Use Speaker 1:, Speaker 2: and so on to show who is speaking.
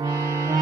Speaker 1: Mm-hmm.